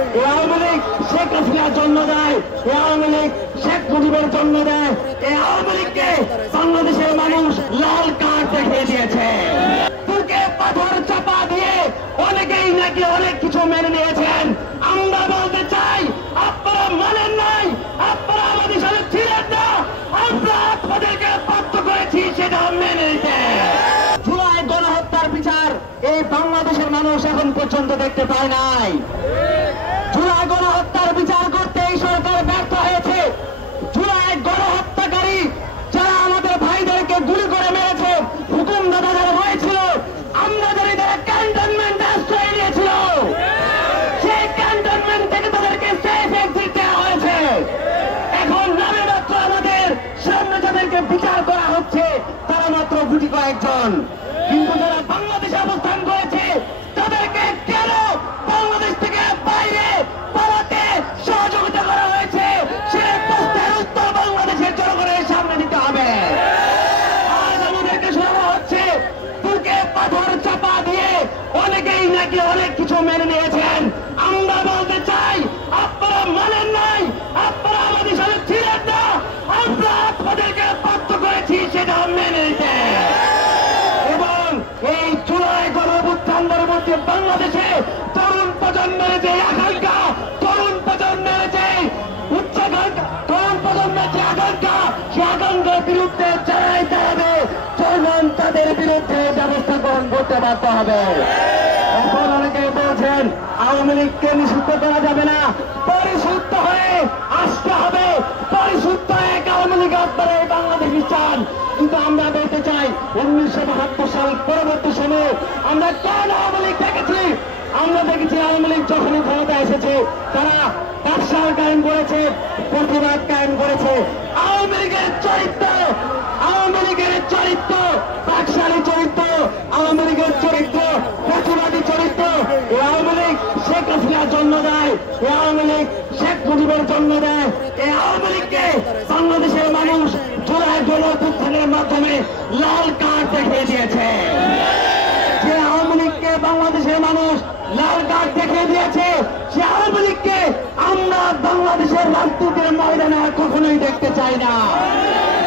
আওয়ামী লীগ শেখ হাসিনার জন্ম দেয়, আওয়ামী লীগ শেখ মুজিবের জন্ম দেয়। এই আওয়ামী লীগকে বাংলাদেশের মানুষ লাল কার্ড দেখিয়ে দিয়েছে। বুকে পাথর চাপা দিয়ে অনেকেই নাকি অনেক কিছু মেনে নিয়েছেন। আমরা বলতে চাই, আপনারা মানেন নাই, আপনারা আমাদের সাথে ছিলেন না, আমরা আপনাদেরকে বাধ্য করেছি সেটা মেনে নিতে। জুলাই গণহত্যার বিচার এই বাংলাদেশের মানুষ এখন পর্যন্ত দেখতে পায় নাই। জুলাই গণহত্যার বিচার করতে এই সরকার ব্যর্থ হয়েছে। জুলাই গণহত্যাকারী যারা আমাদের ভাইদেরকে গুলি করে মেরেছে, হুকুমদাতা যারা হয়েছিল, আমরা যারা ক্যান্টনমেন্ট আশ্রয় নিয়েছিল, সেই ক্যান্টনমেন্ট থেকে তাদেরকে সেফ এক্সিট দেওয়া হয়েছে। এখন নামে মাত্র আমাদের সামনে যাদেরকে বিচার করা হচ্ছে তারা মাত্র গুটি কয়েকজন, কিন্তু যারা বাংলাদেশে অবস্থান করেছে তাদেরকে কেন বাংলাদেশ থেকে বাইরে পালাতে সহযোগিতা করা হয়েছে সে প্রশ্নের উত্তর বাংলাদেশের জনগণের সামনে দিতে হবে। আজ আমাদেরকে শোনা হচ্ছে বুকে পাথর চাপা দিয়ে অনেকেই নাকি অনেক কিছু মেনে নিয়েছেন। আমরা বলতে চাই, আপনারা মানেন নাই, আপনারা আমাদের সাথে ছিলেন না, আমরা আপনাদেরকে বাধ্য করেছি সেটা মেনে নিতে। এবং এই জুলাই গণঅভ্যুত্থানের মধ্যে বাংলাদেশে তরুণ প্রজন্মের যে আকাঙ্ক্ষা, তরুণ প্রজন্মের যে উচ্চাকাঙ্ক্ষা, তরুণ প্রজন্মের যে আকাঙ্ক্ষা, সে আকাঙ্ক্ষার বিরুদ্ধে যারাই দাঁড়াবে জনগণ তাদের বিরুদ্ধে ব্যবস্থা গ্রহণ করতে বাধ্য হবে। এখন অনেকে বলছেন আওয়ামী লীগকে নিষিদ্ধ করা যাবে না, পরিশুদ্ধ হয়ে আসতে হবে, পরিশুদ্ধ এক আওয়ামী লীগ আপনারা এই বাংলাদেশি চান। কিন্তু আমরা বলতে চাই 1972 সাল পরবর্তী সময়ে আমরা কেন আওয়ামী লীগ দেখেছি? আমরা দেখেছি আওয়ামী লীগ যখনই ক্ষমতা এসেছে তারা ব্যবসার কায়েম করেছে, প্রতিবাদ কায়েম করেছে। আওয়ামী লীগের চরিত্র, আওয়ামী লীগের চরিত্র ব্যবসায়ী চরিত্র, আওয়ামী লীগের চরিত্র প্রতিবাদী চরিত্র। এই আওয়ামী লীগ শেখ হাসিনার জন্ম দেয়, এই আওয়ামী লীগ শেখ মুজিবের জন্ম দেয়। এই আওয়ামী লীগকে বাংলাদেশের মানুষ জুলাই গণঅভ্যুত্থানের মাধ্যমে লাল কার্ড দেখিয়ে দিয়েছে। যে আওয়ামী লীগকে বাংলাদেশের মানুষ লাল কার্ড দেখিয়ে দিয়েছে, সে আওয়ামী লীগকে আমরা বাংলাদেশের রাজনীতির ময়দানে কখনোই দেখতে চাই না।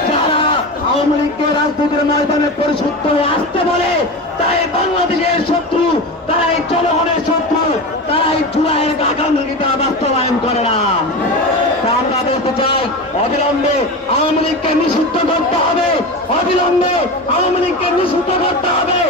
যারা আওয়ামী লীগকে রাজনীতির ময়দানে পরিশুদ্ধ আসতে বলে তাই বাংলাদেশের শত্রু, তারাই জনগণের শত্রু, তারাই জুলাইয়ের আকাঙ্ক্ষিতা বাস্তবায়ন করে না। আমরা বলতে চাই অবিলম্বে আওয়ামী লীগকে নিষিদ্ধ করতে হবে, অবিলম্বে আওয়ামী লীগকে নিষিদ্ধ করতে হবে।